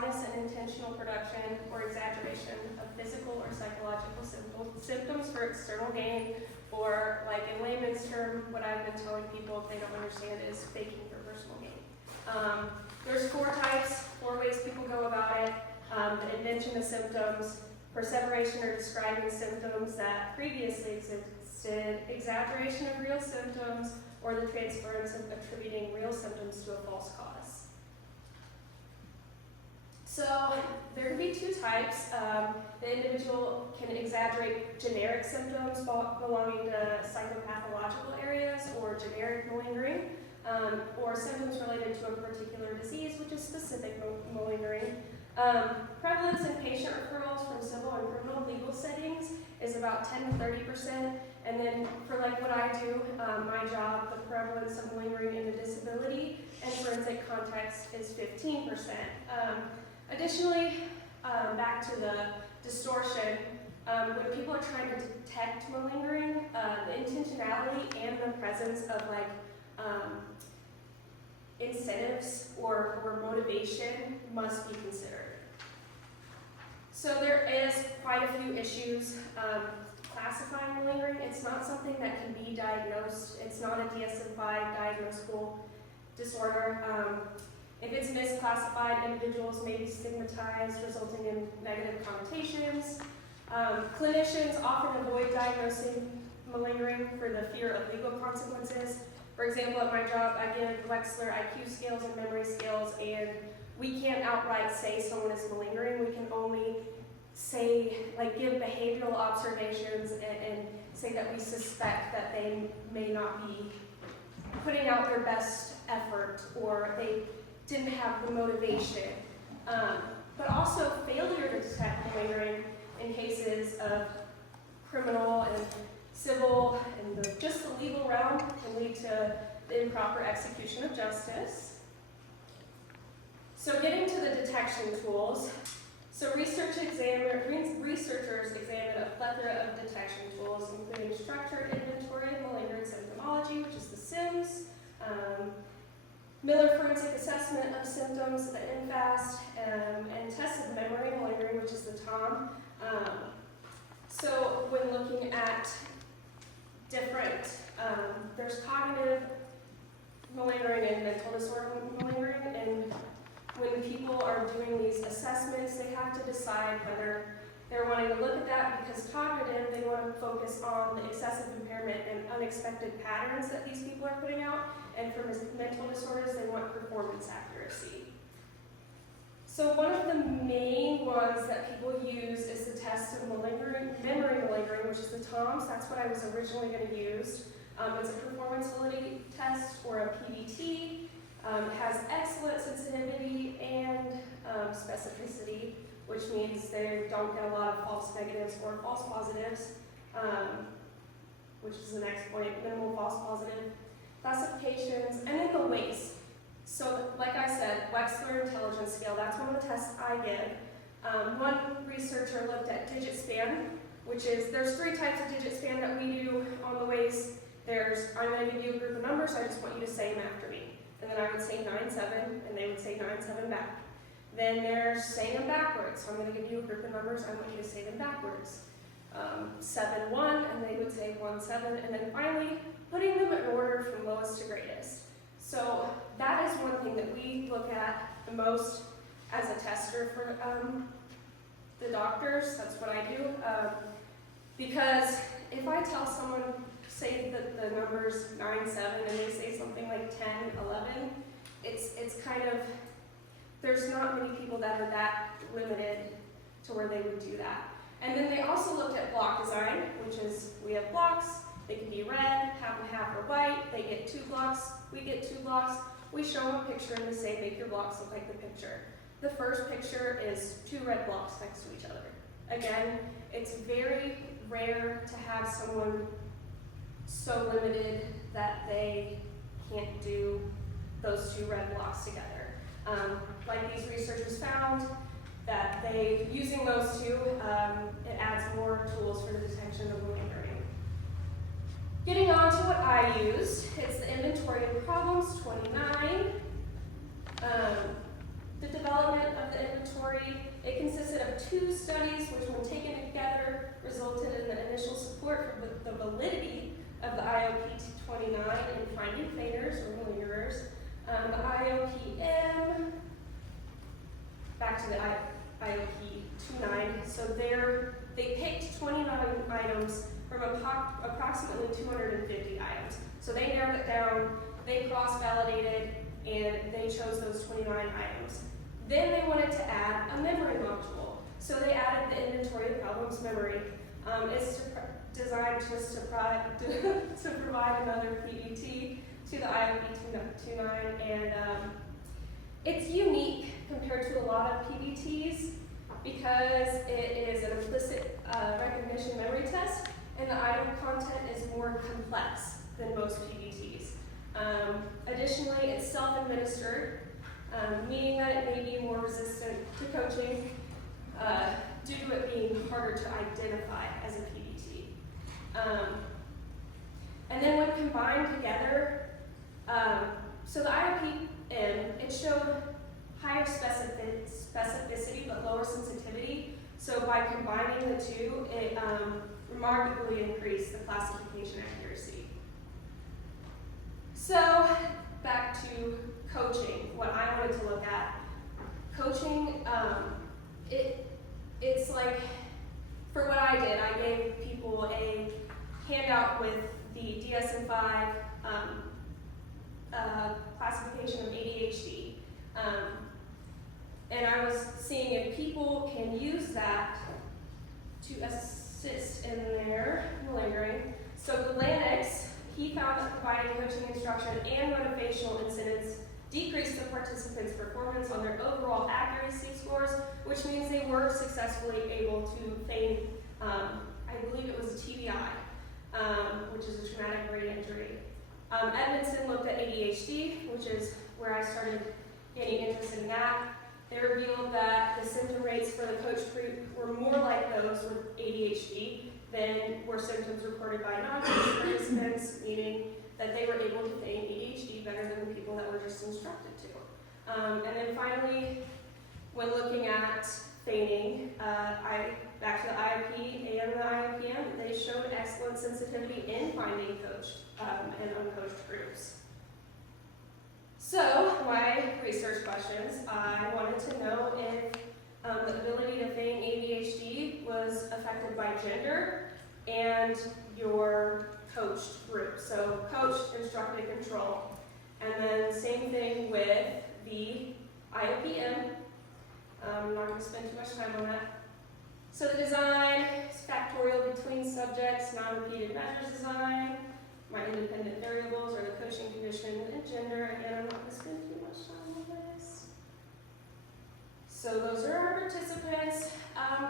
dishonest and intentional production or exaggeration of physical or psychological symptoms for external gain, or like in layman's term, what I've been telling people if they don't understand is faking for personal gain. There's 4 types, 4 ways people go about it. The invention of symptoms, perseveration or describing symptoms that previously existed, exaggeration of real symptoms, or the transference of attributing real symptoms to a false cause. So there can be 2 types. The individual can exaggerate generic symptoms belonging to psychopathological areas or generic malingering, or symptoms related to a particular disease, which is specific malingering. Prevalence in patient referrals from civil and criminal legal settings is about 10 to 30%. And then for like what I do, my job, the prevalence of malingering in the disability and forensic context is 15%. Additionally, back to the distortion, when people are trying to detect malingering, the intentionality and the presence of like incentives or motivation must be considered. So there is quite a few issues classifying malingering. It's not something that can be diagnosed. It's not a DSM-5 diagnosable disorder. If it's misclassified, individuals may be stigmatized, resulting in negative connotations. Clinicians often avoid diagnosing malingering for the fear of legal consequences. For example, at my job, I give Wechsler IQ scales and memory scales, and we can't outright say someone is malingering. We can only say, like, give behavioral observations and say that we suspect that they may not be putting out their best effort or they didn't have the motivation. But also failure to detect malingering in cases of criminal and civil and just the legal realm can lead to the improper execution of justice. So getting to the detection tools. So researchers examine a plethora of detection tools, including structured inventory of malingering symptomology, which is the SIMS, Miller forensic assessment of symptoms, the MFAST, and tested memory malingering, which is the TOM. So when looking at different, there's cognitive malingering and mental disorder malingering, and when people are doing these assessments, they have to decide whether they're wanting to look at that because cognitive, they want to focus on the excessive impairment and unexpected patterns that these people are putting out, and for mental disorders, they want performance accuracy. So one of the main ones that people use is the test of memory malingering, which is the TOMS. That's what I was originally going to use. It's a performance validity test, or a PVT. It has excellent sensitivity and specificity, which means they don't get a lot of false negatives or false positives, which is the next point, minimal false positive classifications, and then the weights. So like I said, Wechsler intelligence scale, that's one of the tests I give. One researcher looked at digit span, which is, there's 3 types of digit span that we do on the weights. There's, I'm going to give you a group of numbers, I just want you to say them after me. And then I would say 9-7, and they would say 9-7 back. Then there's saying them backwards. So I'm going to give you a group of numbers, I want you to say them backwards. 7-1, and they would say 1-7, and then finally putting them in order from lowest to greatest. So that is one thing that we look at the most as a tester for the doctors. That's what I do. Because if I tell someone, say that the number's 9-7, and they say something like 10-11, it's kind of, there's not many people that are that limited to where they would do that. And then they also looked at block design, which is, we have blocks, they can be red, half and half or white, they get 2 blocks, we get 2 blocks, we show them a picture and we say, make your blocks look like the picture. The first picture is 2 red blocks next to each other. Again, it's very rare to have someone so limited that they can't do those 2 red blocks together. Like these researchers found that using those 2, it adds more tools for the detection of malingering. Getting on to what I used, it's the inventory of problems, 29. The development of the inventory inventory. It consisted of 2 studies, which when taken together resulted in the initial support for the validity of the IOP-29 in finding fainers or malingerers. The IOPM, back to the IOP-29, so they picked 29 items from approximately 250 items. So they narrowed it down, they cross-validated, and they chose those 29 items. Then they wanted to add a memory module. So they added the inventory of problems memory. It's designed just to provide another PBT to the IOP-29, and it's unique compared to a lot of PBTs because it is an implicit recognition memory test, and the item content is more complex than most PBTs. Additionally, it's self-administered, meaning that it may be more resistant to coaching due to it being harder to identify as a PBT. And then when combined together, so the IOPM, it showed higher specificity but lower sensitivity. So by combining the two, it remarkably increased the classification accuracy. So back to coaching, what I wanted to look at. Coaching, it's like, for what I did, I gave people a handout with the DSM-5 classification of ADHD. And I was seeing if people can use that to assist in their malingering. So Galanix, he found that providing coaching instruction and motivational incentives decreased the participants' performance on their overall accuracy scores, which means they were successfully able to feign, I believe it was a TBI, which is a traumatic brain injury. Edmondson looked at ADHD, which is where I started getting interested in that. They revealed that the symptom rates for the coach group were more like those with ADHD than were symptoms reported by non-coach participants, meaning that they were able to feign ADHD better than the people that were just instructed to. And then finally, when looking at feigning, back to the IOP and the IOPM, they showed excellent sensitivity in finding coached and uncoached groups. So, my research questions, I wanted to know if the ability to feign ADHD was affected by gender and your coached group. So, coached, instructed, control. And then same thing with the IOPM. I'm not going to spend too much time on that. So the design is factorial between subjects, non-repeated measures design. My independent variables are the coaching condition and gender. Again, I'm not going to spend too much time on this. So those are our participants.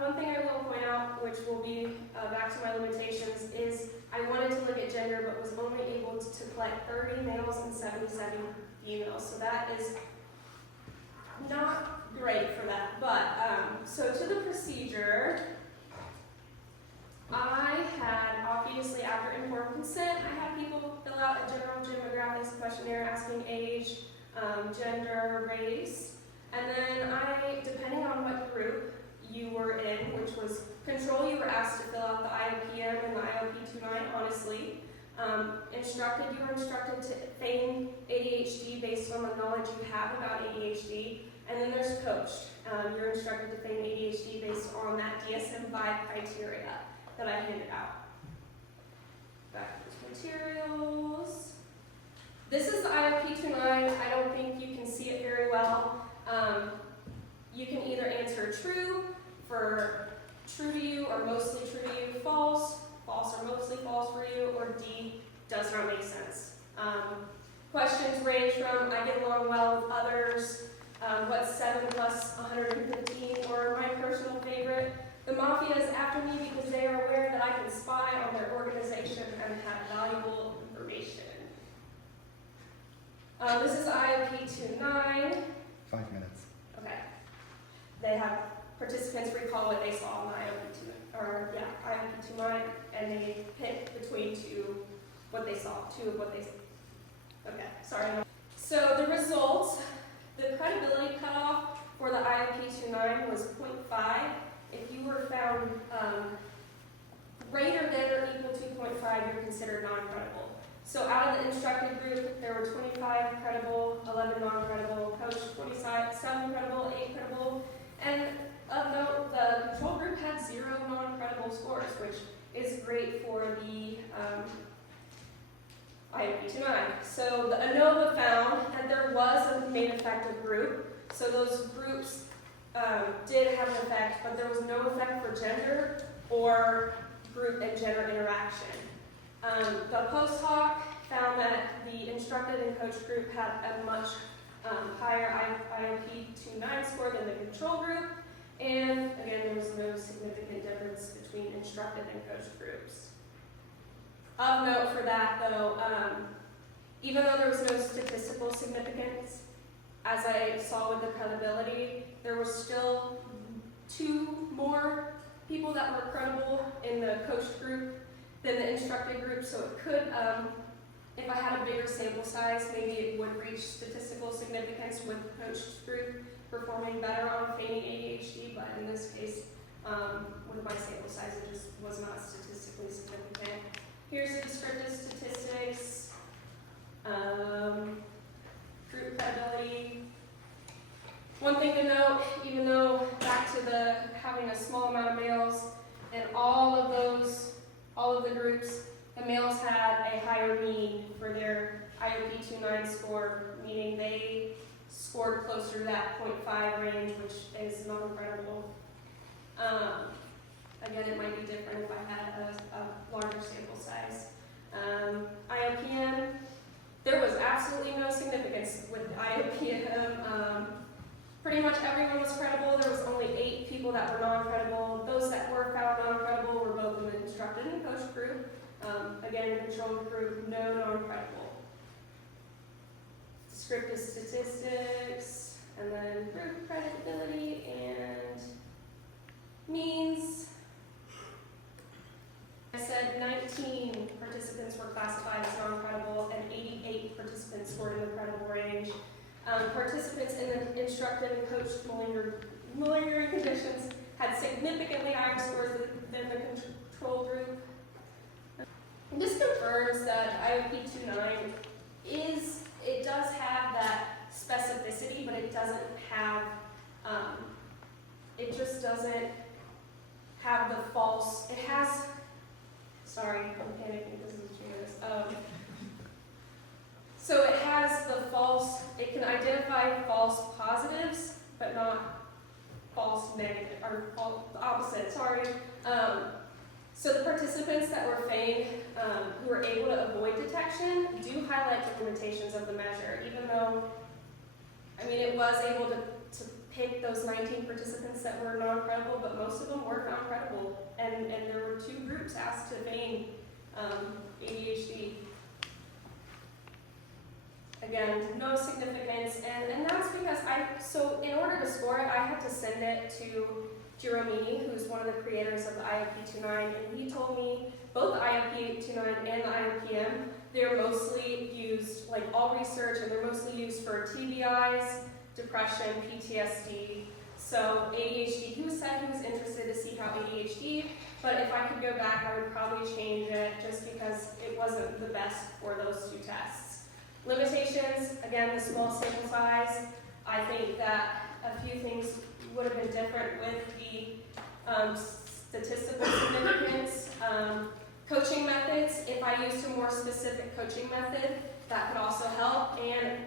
One thing I will point out, which will be back to my limitations, is I wanted to look at gender but was only able to collect 30 males and 77 females. So that is not great for that. But, so to the procedure, I had, obviously after informed consent, I had people fill out a general demographics questionnaire asking age, gender, race, and then depending on what group you were in, which was control, you were asked to fill out the IOPM and the IOP-29, honestly. You were instructed to feign ADHD based on the knowledge you have about ADHD, and then there's coached. You're instructed to feign ADHD based on that DSM-5 criteria that I handed out. Back to those materials. This is the IOP-29. I don't think you can see it very well. You can either answer true for true to you or mostly true to you, false or mostly false for you, or D, does not make sense. Questions range from I get along well with others, what's 7 plus 115, or my personal favorite, the mafia is after me because they are aware that I can spy on their organization and have valuable information. This is IOP-29. 5 minutes. Okay. They have participants recall what they saw on the IOP-29, and they pick between two of what they saw. Okay, sorry. So the results, the credibility cutoff for the IOP-29 IOP-29 was 0.5. If you were found greater than or equal to 0.5, you're considered non-credible. So out of the instructed group, there were 25 credible, 11 non-credible, coach 27 credible, 8 credible, and of note, the control group had 0 non-credible scores, which is great for the IOP-29. So the ANOVA found that there was a main effective group, so those groups did have an effect, but there was no effect for gender or group and gender interaction. The post hoc found that the instructed and coach group had a much higher IOP-29 score than the control group, and again, there was no significant difference between instructed and coach groups. Of note for that though, even though there was no statistical significance, as I saw with the credibility, there were still 2 more people that were credible in the coached group than the instructed group, so it could, if I had a bigger sample size, maybe it would reach statistical significance with the coached group performing better on feigning ADHD, but in this case, with my sample size, it just was not statistically significant. Here's the descriptive statistics, group credibility. One thing to note, even though back to the having a small amount of males, in all of the groups, the males had a higher mean for their IOP-29 score, meaning they scored closer to that 0.5 range, which is non-credible. Again, it might be different if I had a larger sample size. IOPM, there was absolutely no significance with IOPM. Pretty much everyone was credible. There was only 8 people that were non-credible. Those that were found non-credible were both in the instructed and coached group. Again, the control group, no non-credible. Descriptive statistics, and then group credibility and means. I said 19 participants were classified as non-credible and 88 participants scored in the credible range. Participants in the instructed and coached malingering conditions had significantly higher scores than the control group. And this confirms that IOP-29 it does have that specificity, but it doesn't have, it just doesn't have the false, it has, sorry, I'm panicking, this is serious. So it has the false, it can identify false positives, but not false negative, or false opposite, sorry. So the participants that were feigned, who were able to avoid detection, do highlight the limitations of the measure, even though, I mean, it was able to pick those 19 participants that were non-credible, but most of them were found credible, and there were 2 groups asked to feign ADHD. Again, no significance, and that's because so in order to score it, I had to send it to Jeromini, who's one of the creators of the IOP-29, and he told me both the IOP-29 and the IOPM, they're mostly used, like all research, and they're mostly used for TBIs, depression, PTSD, so ADHD. He said he was interested to see how ADHD, but if I could go back, I would probably change it just because it wasn't the best for those 2 tests. Limitations, again, the small sample size. I think that a few things would have been different with the statistical significance. Coaching methods, if I used a more specific coaching method, that could also help. And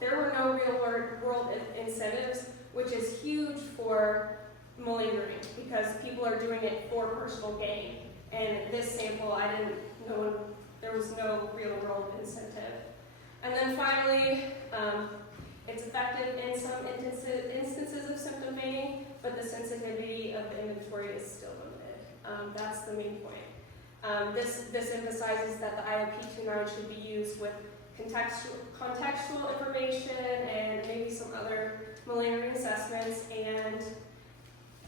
there were no real world incentives, which is huge for malingering because people are doing it for personal gain. And this sample, there was no real world incentive. And then finally, it's effective in some instances of symptom feigning, but the sensitivity of the inventory is still limited. That's the main point. This emphasizes that the IOP-29 should be used with contextual information and maybe some other malingering assessments, and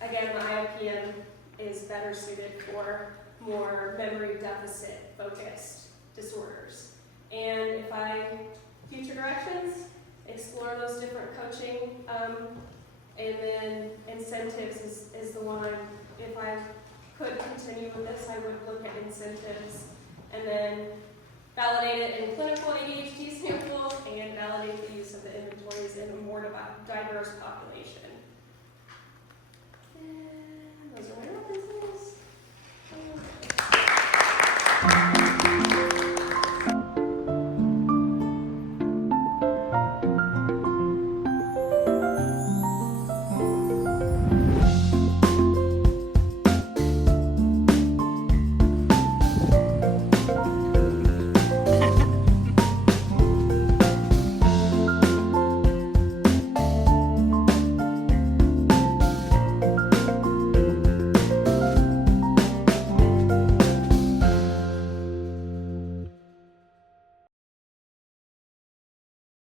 again, the IOPM is better suited for more memory deficit focused disorders. And future directions, explore those different coaching And then incentives is the one if I could continue with this, I would look at incentives and then validate it in clinical ADHD samples and validate the use of the inventories in a more diverse population.